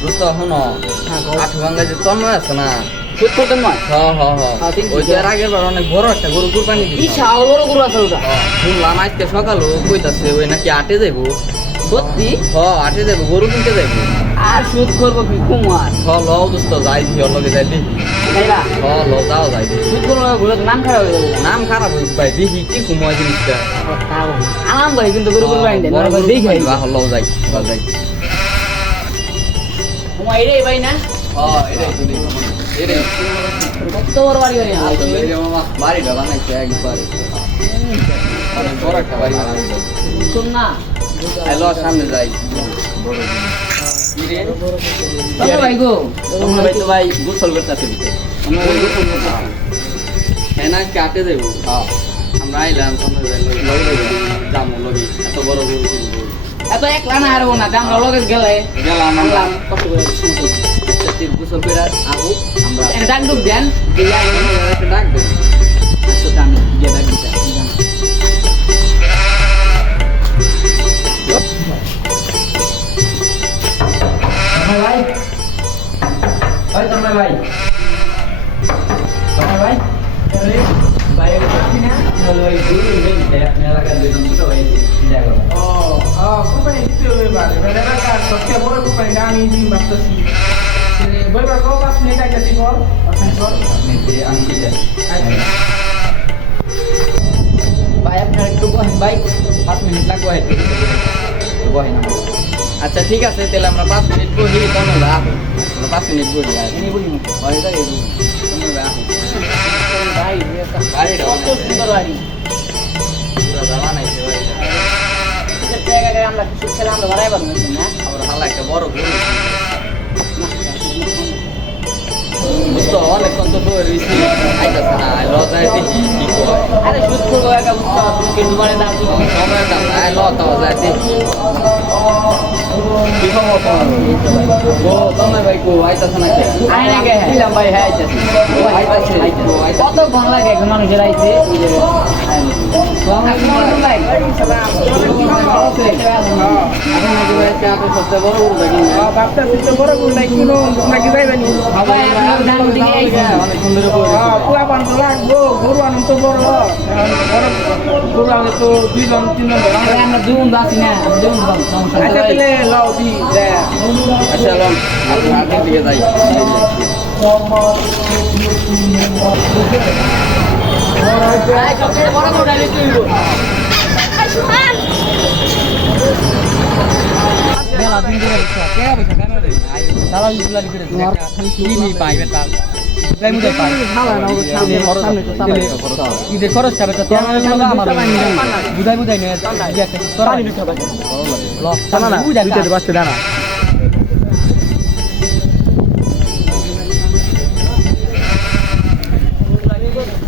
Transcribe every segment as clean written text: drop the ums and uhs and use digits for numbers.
দোস্ত শোনো আঠভাঙ্গা যে তন্ময় আছে না ঠিক করতেন নয় ওই যে আগের বার অনেক বড় একটা গরু কুরবানি দিছে বিশাল বড় গরু আছে ওটা শুনলাম আজকে সকালে কইতাছে ওই নাকি আটে যাইবো সত্যি আটে যাইবো গরু কিনতে যাইবো আর শুট করবো কি কুমার লও দোস্ত যাই দি ওর লগে যাই দি তাইরা লও যাও যাই দি শুট করবো ঘুরে নাম খারাপ হয়ে যাবে নাম খারাপ হইছে ভাই দেখি কি কুময় জিনিসটা তাও আরাম ভাই কিন্তু গরু কুরবানি দেন বড় গরু দেখি কুরবানি দিবা, লও যাই যাই কুমার এটাই ভাই না এটাই তো এটাই কত বড় বাড়ি বাড়ি বাড়িটা বানাইছে একবারে অনেক বড় একটা বাড়ি বানাইছে শুন না হ্যালো সামনে যাই চলো ভাই গো তোমরা ভাই তো ভাই গোসল করতেছে আমরা ভাই গোসল করতেছি হ্যাঁ না কাটে দেবো আমরা আইলাম তোমরা যাবো লগে এত বড় গরু কিনবো এত একলা না হারবো না আমরা লগে গেলে গেলাম আমরা কষ্ট করে গোসল করে আবু আমরা ডাক ডুক দেন একটা ডাক দেন আচ্ছা আমি গিয়ে ডাক দিতে ভাই ভাই তোমার ভাই তোমার ভাই ভাই আমি না হলো এই গুরু মেলা কাজ দিলাম তো ভাই দেখো কোম্পানি দিতে হবে বারে বেলা কাজ সবচেয়ে বড় কোম্পানি আমি দিন ভাবতেছি বইবার কো 5 মিনিট আইতাছি কল আমি কি জানি ভাই আপনার একটু বহেন ভাই 5 মিনিট লাগবে হয়তো বহেন আমার আচ্ছা ঠিক আছে তাহলে আমরা 5 মিনিট বহি তোমরা আমরা 5 মিনিট বহি এনে বলি না হয় তাই তোমরা ভাই গাড়িটা কত সুন্দর বাড়ি পুরো জামা নাইছে ভাই এটা জায়গায় আমরা কিছু খেলা আমরা বাড়াই পারবো না আবার হালা একটা বড় গরু বুঝতো অনেকক্ষণ তো রয়েছি আইতাছে না লজায় দেখি কি কয় আরে শুট করবো একা বুঝতে পারছো কি দুবারে দাম দিব সময় দাম আয় লতাও যায় দেখি কি খবর ও তোমার ভাই কো আইতাছে নাকি আয় না গে দিলাম ভাই হ্যাঁ আইতাছে আইতাছে কত ঘন লাগে এখন মানুষের আইছে ওই যে সবচেয়ে বড় গরু দেখি ভাবতেছি তো বড় গুণ নাই কোনো নাকি যাইবেনি অনেক সুন্দর পুরা বান্ধব লাগবো গরু আনন্দ তো বড় গরু আনন্দ তো 2 জন 3 জন আমরা দুন দাসি না দুন দাম সমস্যা আচ্ছা তাহলে লাও দি যায় আচ্ছা লন আপনি হাতের দিকে যাই আয় সবচেয়ে বড় কোটা নিয়ে তুইবো মেলা দিন ধরে কে হবে ক্যামেরা দে দালাল লালি করে কি পাইবে তার তাই মুদে পাই ভালো না ও সামনে তো সামনে ইদে খরচ হবে তো আমার বুঝাই বুঝাই নে তোরা পানি দিতে হবে ল না বুঝাই দিতে বাসতে দানা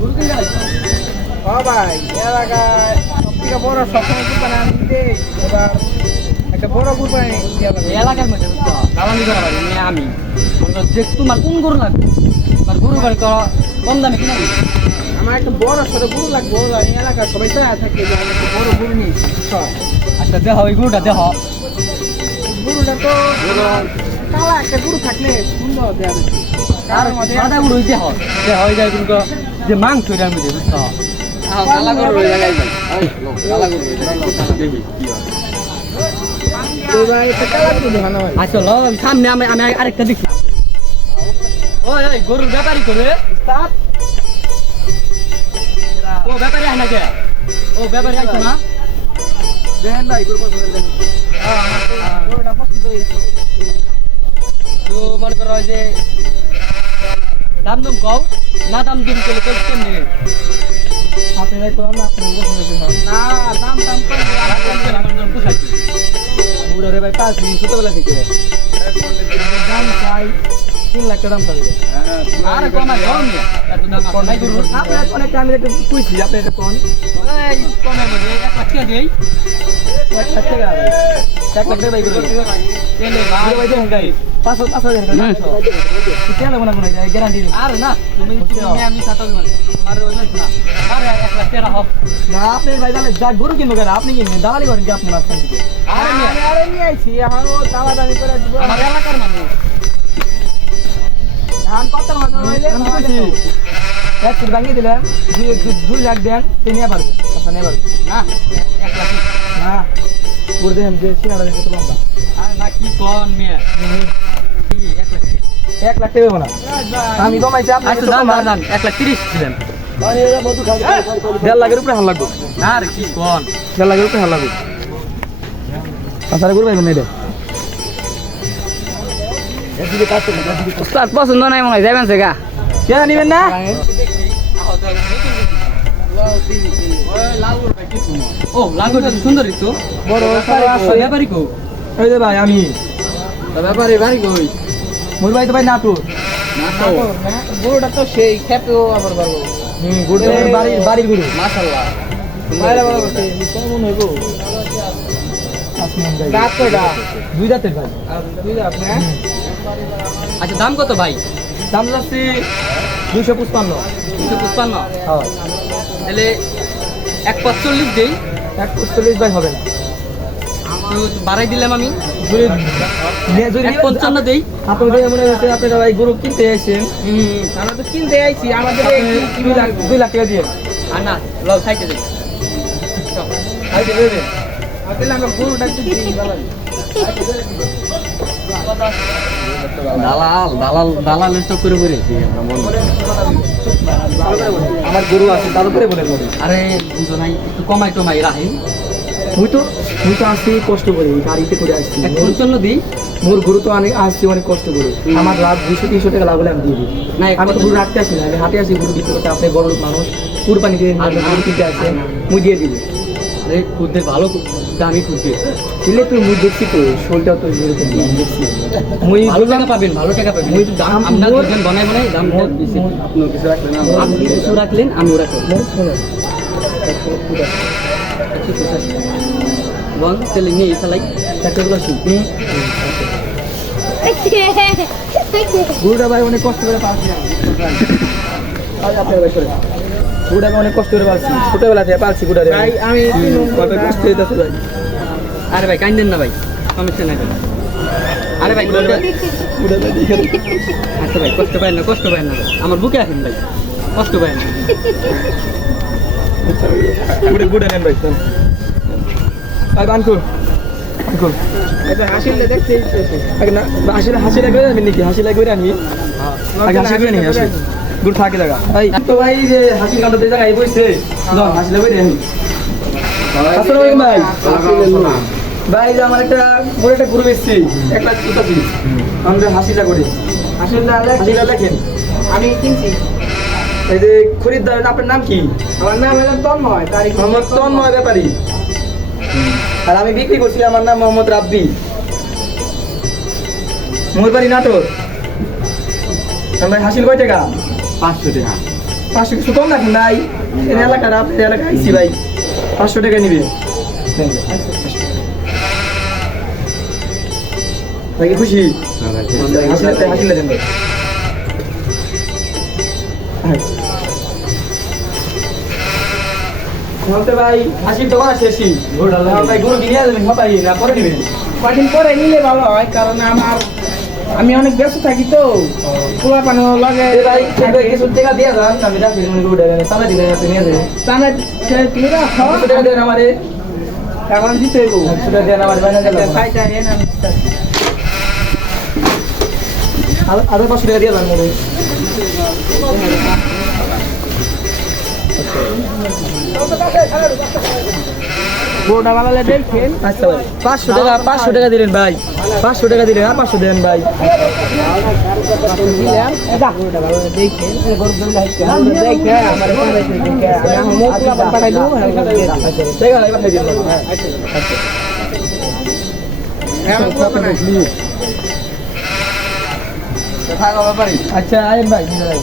গুরু কিন গেল ও ভাই এলাকায় সবথেকে বড় সবসময় কোম্পানি আমি দিই এবার একটা বড় কোম্পানি এলাকার মধ্যে বুঝছো দালালি করা পারি আমি যে তোমার কোন গরু লাগবে তোমার গরু বাড়ি কম দামে কিনা আমার একটা বড় ছোট গরু লাগবে এই এলাকার সবাই তো থাকে যে আমি একটা বড় গরু নিই আচ্ছা দেহ ওই গরুটা দেহ গরুটা তো কালা একটা গরু থাকলে সুন্দর দেওয়া আর সাদা গরু দেহ দেহ ওই যায় কিন্তু যে মাংস এটার মধ্যে বুঝছো কালা গরু ওই জায়গায় যাই কালা গরু ওই জায়গায় দেখি কি হয় এবার একটা কালা গরু দেখানো হয় আচ্ছা ল সামনে আমি আমি আরেকটা দেখি ওই ওই গরুর ব্যাপারই করে ও ব্যাপারী আয় না কে ও ব্যাপারী আইছো না দেখেন ভাই গরু পছন্দ দেখেন গরুটা পছন্দ হয়েছে তো মনে করো যে দাম দুম কও না দাম দুম করলে তো কেমনি আপনি ভাই কোন না আপনি পছন্দ হয়েছে না দাম দাম করে বুড়ো ভাই 5 দিন ছোটবেলা থেকে দাম চাই 3 লাখ টাকা দাম চাই আরে কমা দাও নি এত দাম নাই গরু আপনি অনেক আমি একটু কইছি আপনি এটা কোন এই কমে বলে 1 লাখ টাকা দেই 1 লাখ টাকা ভাই 1 লাখ টাকা ভাই গরু তেলে ভাই দেখেন গাই 500 দেন তেলে মনে মনে যায় গ্যারান্টি আরে না তুমি আমি সাথে মানে আরে ওই না আরে 1 লাখ টাকা হোক না আপনি ভাই তাহলে যা গরু কিনবো কেন আপনি কিনবেন দালালি করেন কি আপনি মাঝখান থেকে আরে আরে নিয়ে আইছি এখন ও দালালি করে দিব আমার এলাকার মানুষ কইছি 1 ফুট ভাঙিয়ে দিলাম 2 লাখ দেন তিনি নিয়ে পারবে আচ্ছা নিয়ে পারবে না 1 লাখ না পুরো দেন যে সিনাটা দেখতে লম্বা আর না কি কোন মিয়া কি 1 লাখ 1 লাখ দেব না আমি কমাইছি আপনি আচ্ছা দাম দাম 1 লাখ 30 দিলেন 1.5 লাখের উপরে হাল লাগবে না রে কি কোন 1.5 লাখের উপরে হাল লাগবে আচ্ছা করে ভাই নেই উস্তাদ পছন্দ নাই মনে হয় যাবেন সে গা কে নিবেন না ও লাগুটা সুন্দর তো বড় ব্যাপারী কো এই যে ভাই আমি ব্যাপারী বাড়ি কই মোর ভাই তো ভাই নাটুর না তো গরুটা তো সেই খেতেও আবার ভালো গুড় বাড়ির গুড় মাশাআল্লাহ বাইরে বড় করতে কেমন হইব দাঁত কয়টা 2 দাঁতের ভাই দুই দাঁত না আচ্ছা দাম কত ভাই দাম যাচ্ছে 255 255 হ্যাঁ তাহলে 145 দেই 145 ভাই হবে না তো বাড়াই দিলাম আমি যদি যদি 155 দেই আপনাদের মনে হচ্ছে আপনারা ভাই গরু কিনতে আইছেন আমরা তো কিনতে আইছি আমাদের কি 2 লাখ টাকা দিয়ে আর না লও খাইতে দেই আইতে দেবেন তাহলে আমরা গরুটা একটু দিই ভালো দালালের চক্করে পড়েছি আমার গরু আছে তার উপরে বলে বলে আরে বুঝো নাই একটু কমাই টমাই রাখেন মুই তো আসছি কষ্ট করে গাড়িতে করে আসছি 155 দিই মোর গরু তো অনেক আসছি অনেক কষ্ট করে আমার লাভ 200-300 টাকা লাভ হলে আমি দিয়ে দিই না, আমি তো গরু রাখতে আসি না আমি হাটে আসি গরু বিক্রি করতে আপনি বড় লোক মানুষ কুরবানি দিয়ে গরু কিনতে আসছেন মুই দিয়ে দিবি আরে খুদে ভালো দামি খুদে দিলে তুই মুই দেখছি তো শোলটা তো এরকম দাম দেখছি মুই ভালো টাকা পাবেন ওই দাম আমরা দুজন বানাই দাম দিছি আপনি কিছু রাখলেন আপনি কিছু রাখলেন আমিও রাখলাম বল তাহলে নিয়ে চালাই একটা বসি গরুটা ভাই অনেক কষ্ট করে পাচ্ছি গরুটা অনেক কষ্ট করে পাচ্ছি ছোটবেলা থেকে পাচ্ছি গরুটা ভাই আমি কত কষ্ট হইতেছে ভাই আরে ভাই কাইন্দেন না ভাই সমস্যা নাই আরে ভাই আচ্ছা ভাই কষ্ট পায় না আমার বুকে আসেন ভাই কষ্ট পায় না গুড়ে নেন ভাই ভাই বানকুল এটা হাসিলে দেখতে ইচ্ছে আগে না হাসি লাগবে আমি নাকি হাসি লাগবে আমি আগে হাসি করে নিই হাসি গুড় থাকে জায়গা এই তো ভাই যে হাসি কান্ড দিয়ে জায়গায় বসছে না হাসি লাগবে রে আসসালামু আলাইকুম ভাই ভাই যে আমার একটা বড় একটা গরু বেচছি 1 লাখ 85 আমরা হাসিটা করি হাসিটা লেখেন আমি কিনছি এই যে খরিদ্দার আপনার নাম কি আমার নাম হলো তন্ময় তারিখ মোহাম্মদ তন্ময় ব্যাপারী আর আমি বিক্রি করছি আমার নাম মোহাম্মদ রাব্বি মোর বাড়ি নাটোর ভাই হাসিল কয় টাকা 500 টাকা 500 কিছু কম রাখুন ভাই এই এলাকার আপনার এলাকায় আইছি ভাই 500 টাকা নিবে ভাই কি খুশি হাসিলে দেন ভাই ভাই হাসিল তো করা শেষই ভাই গরু কিনে দেবেন ভাই না পরে নেবেন কদিন পরে নিলে ভালো হয় কারণ আমি অনেক ব্যস্ত থাকি তো পোলা পানো লাগে ভাই কিছু টাকা দিয়ে যান আমি রাখি গরু দেবেন সামনে দিলে নিয়ে দেবেন তাহলে তুমি রাখো টাকা দেন আমারে এখন দিতে হইব টাকা দেন আমার বাইনা দেন খাইটা এনে আরো 500 টাকা দিয়ে যান মোরে গোটা বানালে দেখেন আচ্ছা ভাই 500 টাকা দিলেন ভাই 500 টাকা দিলেন আর 500 দেন ভাই দিলাম এটা গোটা বানালে দেখেন গরু দল দেখে আমার পাঠাইতে দেখে আমি মোকলা পাঠাইলু টাকা ভাই পাঠাই দিন আচ্ছা আয়েন ভাই নিয়ে যাই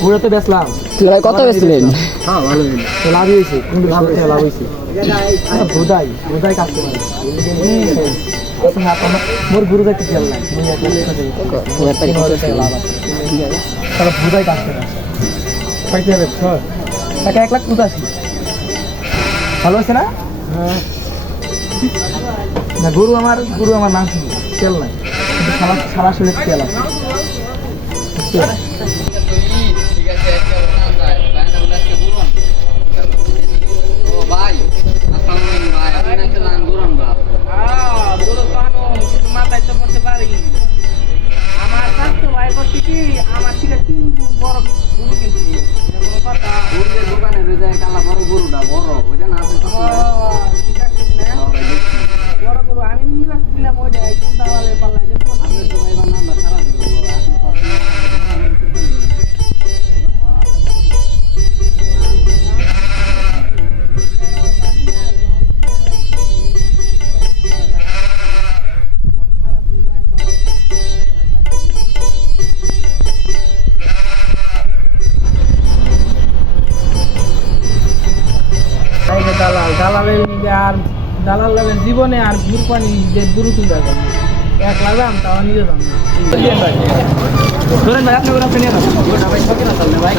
পুরো তো বেচলাম ভাই কত বেচলেন হ্যাঁ ভালো লাভ হয়েছে কিন্তু লাভ হয়েছে বোধাই কাটতে পারে মোর গুরু দেখতে খেয়াল নাই তাহলে বোধাই কাটতে পারে পাইতে হবে টাকা 1,85,000 ভালো আছে না না গরু আমার নাম খেয়াল নাই সারা শুনে খেলা ঠিক আছে একটা নাম যায় ভাই না বলে আজকে বুরন ও ভাই আসসালামু আলাইকুম ভাই আপনি একটা নাম বুরন বা গরু পানো মাথায় তো করতে পারি আমার স্বাস্থ্য ভাই করছি কি আমার থেকে 3 গুণ বড় গরু কিনছি কোনো কথা ওই দোকানে রয়ে কালা বড় গরুটা বড় ওইটা না আছে ঠিক আছে না বড় গরু আমি নিয়ে আসছিলাম ওইটা কোনটা वाले পাল্লাই যে আপনি তো ভাই নামটা খারাপ হলো আপনি এই যে দালালের নিয়ে আর দালাল লাগেন জীবনে আর গুরপানি যে গুরু তুলে যাবেন এক লাগাম তাও নিয়ে যান না ধরেন ভাই আপনি ওরা নিয়ে যান ভাই সকিনা চলবে ভাই